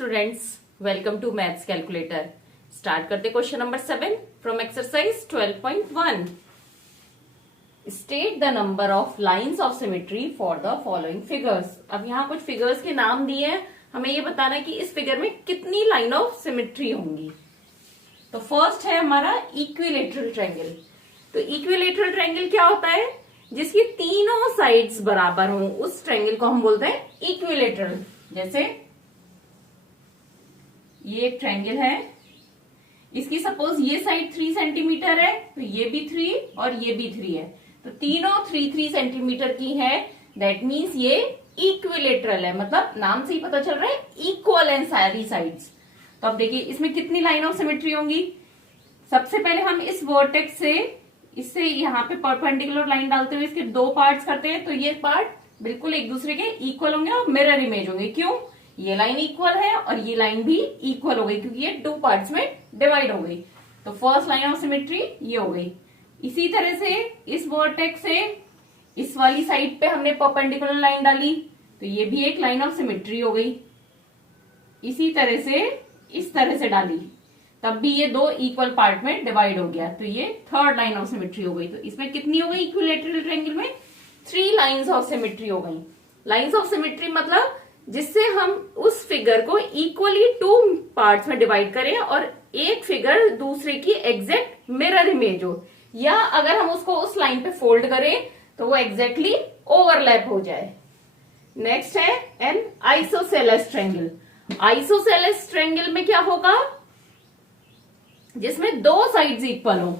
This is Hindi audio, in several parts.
Students, welcome to maths calculator. Start करते question number 7 from exercise 12.1। State the number of lines of symmetry for the following figures. अब यहाँ कुछ फिगर्स के नाम दिए हैं, हमें ये बताना है कि इस फिगर में कितनी लाइन ऑफ सिमेट्री होंगी। तो फर्स्ट है हमारा इक्विलेटरल ट्रायंगल। तो इक्विलेटरल ट्रायंगल क्या होता है? जिसकी तीनों साइड्स बराबर हों, उस ट्रायंगल को हम बोलते हैं इक्विलेटरल। जैसे ये एक ट्रायंगल है, इसकी सपोज ये साइड 3 सेंटीमीटर है, तो ये भी 3 और ये भी 3 है, तो तीनों 3-3 सेंटीमीटर की है। दैट मीन्स ये इक्विलेटरल है, मतलब नाम से ही पता चल रहा है इक्वल है सारी साइड्स। तो अब देखिए इसमें कितनी लाइन ऑफ सिमेट्री होंगी। सबसे पहले हम इस वर्टेक्स से इससे यहाँ पे परपेंडिकुलर लाइन डालते हुए इसके दो पार्ट्स करते हैं, तो ये पार्ट बिल्कुल एक दूसरे के इक्वल होंगे और मिरर इमेज होंगे। क्यों? ये लाइन इक्वल है और ये लाइन भी इक्वल हो गई, क्योंकि ये 2 पार्ट्स में डिवाइड हो गई। तो फर्स्ट लाइन ऑफ सिमेट्री ये हो गई। इसी तरह से इस वर्टेक्स से इस वाली साइड पे हमने परपेंडिकुलर लाइन डाली, तो ये भी एक लाइन ऑफ सिमेट्री हो गई। इसी तरह से इस तरह से डाली, तब भी ये 2 इक्वल पार्ट में डिवाइड हो गया, तो ये थर्ड लाइन ऑफ सिमेट्री हो गई। तो इसमें कितनी हो गई? इक्विलेटरल ट्रायंगल में 3 लाइंस ऑफ सिमेट्री हो गई। लाइंस ऑफ सिमेट्री मतलब जिससे हम उस फिगर को इक्वली 2 पार्ट्स में डिवाइड करें और एक फिगर दूसरे की एग्जैक्ट मिरर इमेज हो, या अगर हम उसको उस लाइन पे फोल्ड करें तो वो एग्जैक्टली ओवरलैप हो जाए। नेक्स्ट है N isosceles triangle. Isosceles triangle में क्या होगा? जिसमें 2 साइड्स इक्वल हो।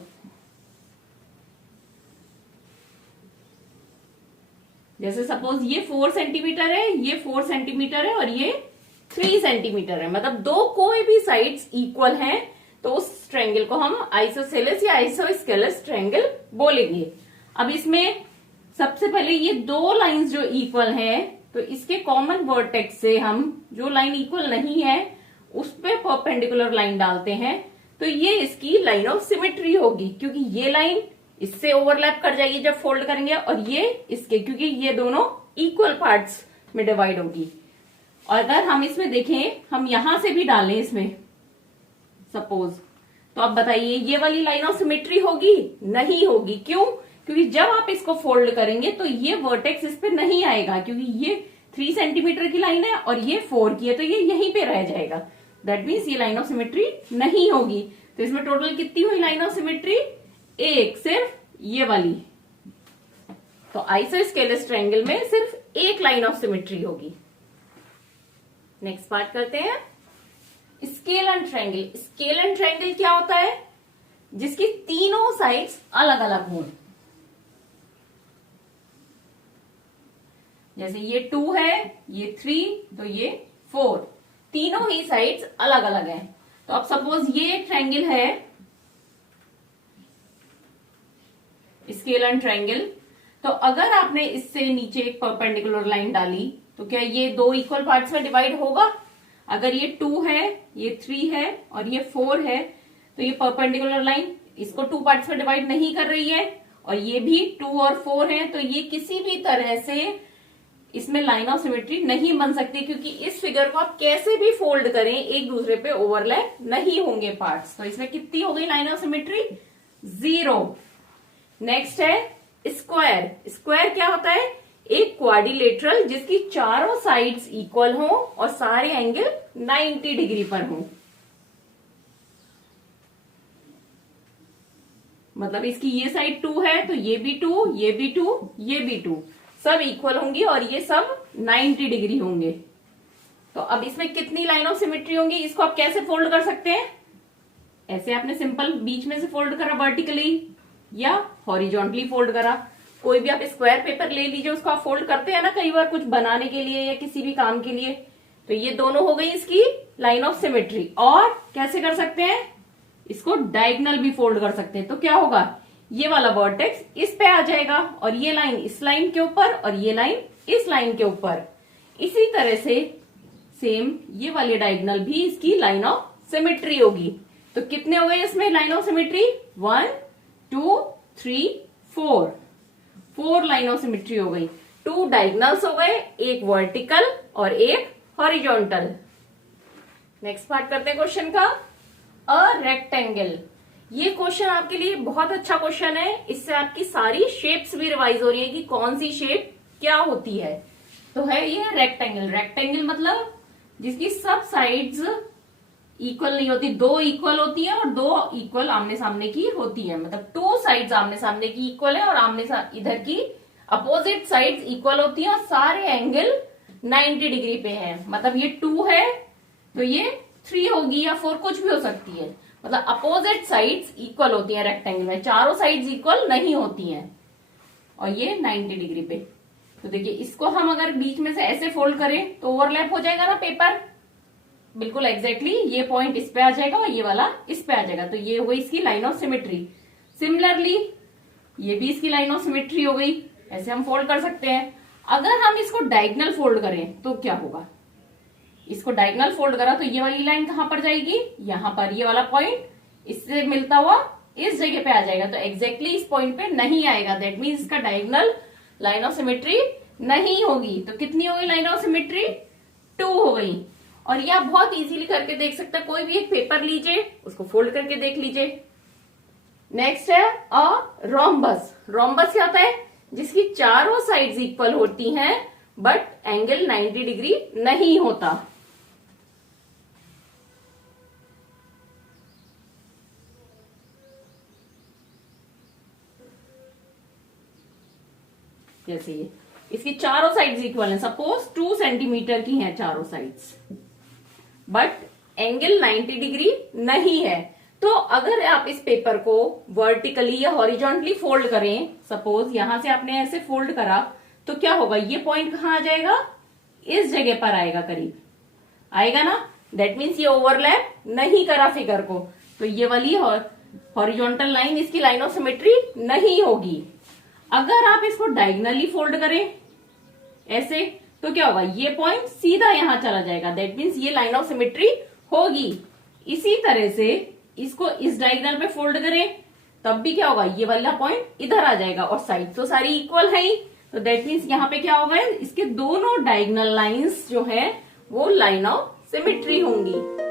जैसे सपोज ये 4 सेंटीमीटर है, ये 4 सेंटीमीटर है और ये 3 सेंटीमीटर है, मतलब 2 कोई भी साइड्स इक्वल हैं, तो उस ट्रायंगल को हम आइसोसेलेस या आइसोस्केलेस ट्रायंगल बोलेंगे। अब इसमें सबसे पहले ये 2 लाइंस जो इक्वल हैं, तो इसके कॉमन वर्टेक्स से हम जो लाइन इक्वल नहीं है उस पे परपेंडिकुलर लाइन डालते हैं, तो ये इसकी लाइन ऑफ सिमेट्री होगी, क्योंकि ये लाइन इससे ओवरलैप कर जाएगी जब फोल्ड करेंगे, और ये इसके, क्योंकि ये दोनों इक्वल पार्ट्स में डिवाइड होगी। और अगर हम इसमें देखें, हम यहां से भी डालें इसमें सपोज, तो अब बताइए ये वाली लाइन ऑफ सिमेट्री होगी? नहीं होगी। क्यों? क्योंकि जब आप इसको फोल्ड करेंगे तो ये वर्टेक्स इस पे नहीं आएगा, क्योंकि ये 3 सेंटीमीटर की लाइन है और ये 4 की है, तो ये यहीं पे रह जाएगा। दैट मीन्स ये लाइन ऑफ सिमेट्री नहीं होगी। तो इसमें टोटल कितनी हुई लाइन ऑफ सिमेट्री? एक, सिर्फ ये वाली। तो आइसोस्केलेस ट्रायंगल में सिर्फ एक लाइन ऑफ सिमेट्री होगी। नेक्स्ट पार्ट करते हैं स्केलर ट्रायंगल। स्केलर ट्रायंगल क्या होता है? जिसकी तीनों साइड्स अलग अलग हों। जैसे ये 2 है, ये 3, तो ये 4, तीनों ही साइड्स अलग अलग हैं। तो अब सपोज ये एक ट्रायंगल है स्केलर ट्रायंगल, तो अगर आपने इससे नीचे एक परपेंडिकुलर लाइन डाली, तो क्या ये 2 इक्वल पार्ट्स में डिवाइड होगा? अगर ये 2 है, ये 3 है और ये 4 है, तो ये परपेंडिकुलर लाइन इसको 2 पार्ट्स में डिवाइड नहीं कर रही है, और ये भी 2 और 4 है, तो ये किसी भी तरह से इसमें लाइन ऑफ सिमेट्री नहीं बन सकती, क्योंकि इस फिगर को आप कैसे भी फोल्ड करें एक दूसरे पे ओवरलैप नहीं होंगे पार्ट्स। तो इसमें कितनी हो गई लाइन ऑफ सिमेट्री? 0। नेक्स्ट है स्क्वायर। स्क्वायर क्या होता है? एक क्वाड्रिलेटरल जिसकी चारों साइड्स इक्वल हो और सारे एंगल 90 डिग्री पर हो। मतलब इसकी ये साइड 2 है, तो ये भी 2, ये भी 2, ये भी 2, सब इक्वल होंगी और ये सब 90 डिग्री होंगे। तो अब इसमें कितनी लाइन ऑफ सिमेट्री होंगी? इसको आप कैसे फोल्ड कर सकते हैं? ऐसे आपने सिंपल बीच में से फोल्ड करा वर्टिकली या हॉरिजॉन्टली फोल्ड करा। कोई भी आप स्क्वायर पेपर ले लीजिए, उसको आप फोल्ड करते हैं ना कई बार कुछ बनाने के लिए या किसी भी काम के लिए, तो ये दोनों हो गई इसकी लाइन ऑफ सिमेट्री। और कैसे कर सकते हैं? इसको डायगोनल भी फोल्ड कर सकते हैं। तो क्या होगा? ये वाला वर्टेक्स इस पे आ जाएगा और ये लाइन इस लाइन के ऊपर और ये लाइन इस लाइन के ऊपर। इसी तरह से सेम ये वाली डायगोनल भी इसकी लाइन ऑफ सिमेट्री होगी। तो कितने हो गए इसमें line of symmetry? 1 2 3 4 line of symmetry हो गई। 2 डायगोनल्स हो गए, एक वर्टिकल और एक हॉरिजॉन्टल। नेक्स्ट पार्ट करते हैं क्वेश्चन का। अ रेक्टेंगल, ये क्वेश्चन आपके लिए बहुत अच्छा क्वेश्चन है। इससे आपकी सारी शेप्स भी रिवाइज हो रही है कि कौन सी शेप क्या होती है। तो है ये रेक्टेंगल। रेक्टेंगल मतलब जिसकी सब साइड्स इक्वल नहीं होती, दो इक्वल होती है और दो इक्वल आमने सामने की होती है। मतलब टू साइड्स आमने सामने की इक्वल है और आमने इधर की अपोजिट साइड्स इक्वल होती है और सारे एंगल 90 डिग्री पे है। मतलब ये 2 है तो ये 3 होगी या 4 कुछ भी हो सकती है। मतलब अपोजिट साइड्स इक्वल होती है रेक्टेंगल में, चारों साइड्स इक्वल नहीं होती हैं और ये 90 डिग्री पे। तो देखिए इसको हम अगर बीच में से ऐसे फोल्ड करें तो ओवरलैप हो जाएगा ना पेपर, बिल्कुल एग्जैक्टली ये पॉइंट इस पे आ जाएगा और ये वाला इस पे आ जाएगा। तो ये हो गई इसकी लाइन ऑफ सिमेट्री। सिमिलरली ये भी इसकी लाइन ऑफ सिमेट्री हो गई। ऐसे हम फोल्ड कर सकते हैं। अगर हम इसको डायगोनल फोल्ड करें तो क्या होगा, इसको डायगोनल फोल्ड करा तो ये वाली लाइन कहां पर जाएगी, यहां पर। ये वाला पॉइंट इससे मिलता हुआ इस जगह पे आ जाएगा। तो एग्जैक्टली इस पॉइंट पे नहीं आएगा। दैट मीन्स इसका डायगोनल लाइन ऑफ सिमेट्री नहीं होगी। तो कितनी हो गई लाइन ऑफ सिमेट्री, 2 हो गई। और ये आप बहुत इजीली करके देख सकते हैं। कोई भी एक पेपर लीजिए, उसको फोल्ड करके देख लीजिए। नेक्स्ट है अ रोम्बस। रोम्बस क्या होता है, जिसकी चारों साइड्स इक्वल होती हैं बट एंगल 90 डिग्री नहीं होता। जैसे ये इसकी चारों साइड्स इक्वल हैं। सपोज 2 सेंटीमीटर की हैं चारों साइड्स बट एंगल 90 डिग्री नहीं है। तो अगर आप इस पेपर को वर्टिकली या हॉरिजॉन्टली फोल्ड करें, सपोज यहां से आपने ऐसे फोल्ड करा, तो क्या होगा, ये पॉइंट कहां आ जाएगा, इस जगह पर आएगा, करीब आएगा ना। दैट मीन्स ये ओवरलैप नहीं करा फिगर को। तो ये वाली हॉरिजॉन्टल लाइन इसकी लाइन ऑफ सिमेट्री नहीं होगी। अगर आप इसको डायगोनली फोल्ड करें ऐसे, तो क्या होगा, ये पॉइंट सीधा यहां चला जाएगा। दैट मीन्स ये लाइन ऑफ सिमेट्री होगी। इसी तरह से इसको इस डायगोनल पे फोल्ड करें तब भी क्या होगा, ये वाला पॉइंट इधर आ जाएगा और साइड तो सारी इक्वल है ही। तो दैट मीन्स यहाँ पे क्या होगा, इसके दोनों डायगोनल लाइंस जो है वो लाइन ऑफ सिमेट्री होंगी।